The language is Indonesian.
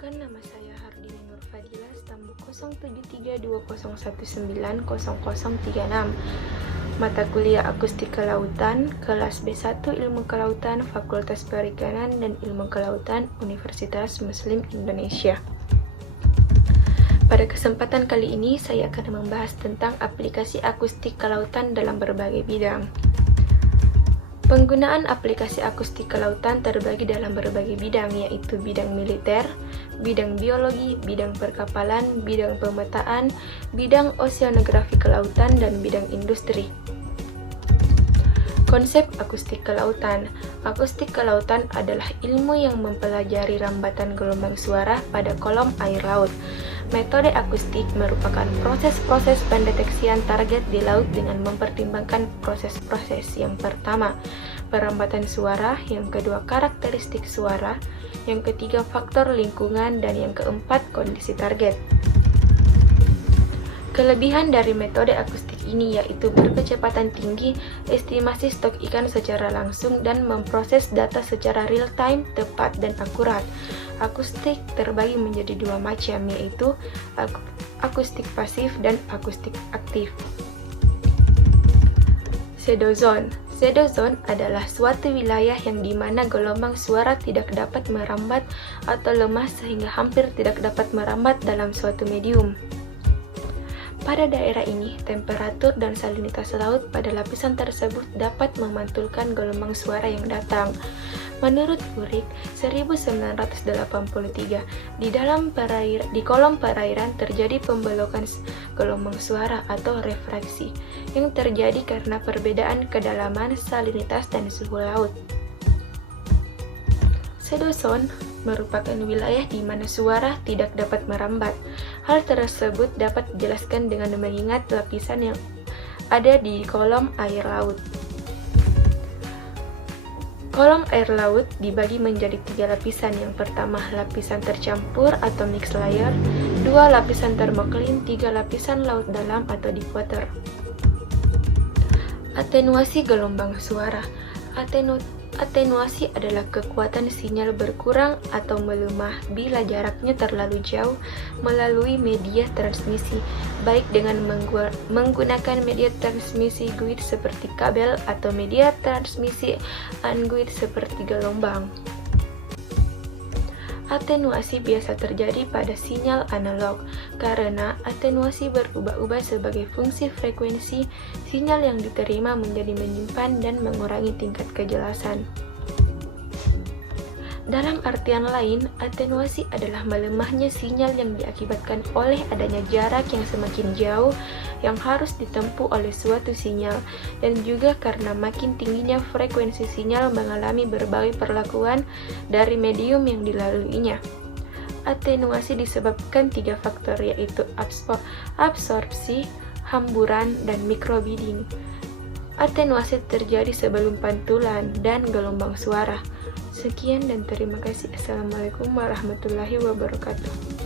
Perkenalkan, nama saya Hardini Nur Fadila, stambuk 073201900036. Mata kuliah Akustik Kelautan, kelas B1 Ilmu Kelautan, Fakultas Perikanan dan Ilmu Kelautan, Universitas Muslim Indonesia. Pada kesempatan kali ini, saya akan membahas tentang aplikasi akustik kelautan dalam berbagai bidang. Penggunaan aplikasi akustik kelautan terbagi dalam berbagai bidang, yaitu bidang militer, bidang biologi, bidang perkapalan, bidang pemetaan, bidang oseanografi kelautan, dan bidang industri. Konsep akustik kelautan. Akustik kelautan adalah ilmu yang mempelajari rambatan gelombang suara pada kolom air laut. Metode akustik merupakan proses-proses pendeteksian target di laut dengan mempertimbangkan proses-proses. Yang pertama, perambatan suara, yang kedua, karakteristik suara, yang ketiga, faktor lingkungan, dan yang keempat, kondisi target. Kelebihan dari metode akustik ini yaitu berkecepatan tinggi, estimasi stok ikan secara langsung, dan memproses data secara real-time, tepat, dan akurat. Akustik terbagi menjadi dua macam, yaitu akustik pasif dan akustik aktif. Shadow zone. Shadow zone adalah suatu wilayah yang dimana gelombang suara tidak dapat merambat atau lemah sehingga hampir tidak dapat merambat dalam suatu medium. Pada daerah ini, temperatur dan salinitas laut pada lapisan tersebut dapat memantulkan gelombang suara yang datang. Menurut Furyk 1983, di kolom perairan terjadi pembelokan gelombang suara atau refraksi yang terjadi karena perbedaan kedalaman, salinitas, dan suhu laut. Shadow zone merupakan wilayah di mana suara tidak dapat merambat. Hal tersebut dapat dijelaskan dengan mengingat lapisan yang ada di kolom air laut. Kolom air laut dibagi menjadi 3 lapisan. Yang pertama, lapisan tercampur atau mixed layer, 2 lapisan thermocline, 3 lapisan laut dalam atau deep water. Atenuasi gelombang suara. Atenuasi adalah kekuatan sinyal berkurang atau melemah bila jaraknya terlalu jauh melalui media transmisi, baik dengan menggunakan media transmisi guide seperti kabel atau media transmisi unguided seperti gelombang. Atenuasi biasa terjadi pada sinyal analog, karena atenuasi berubah-ubah sebagai fungsi frekuensi sinyal yang diterima menjadi menyimpan dan mengurangi tingkat kejelasan. Dalam artian lain, atenuasi adalah melemahnya sinyal yang diakibatkan oleh adanya jarak yang semakin jauh yang harus ditempuh oleh suatu sinyal, dan juga karena makin tingginya frekuensi sinyal mengalami berbagai perlakuan dari medium yang dilaluinya. Atenuasi disebabkan 3 faktor, yaitu absorpsi, hamburan, dan microbeading. Atenuasi terjadi sebelum pantulan dan gelombang suara. Sekian dan terima kasih. Assalamualaikum warahmatullahi wabarakatuh.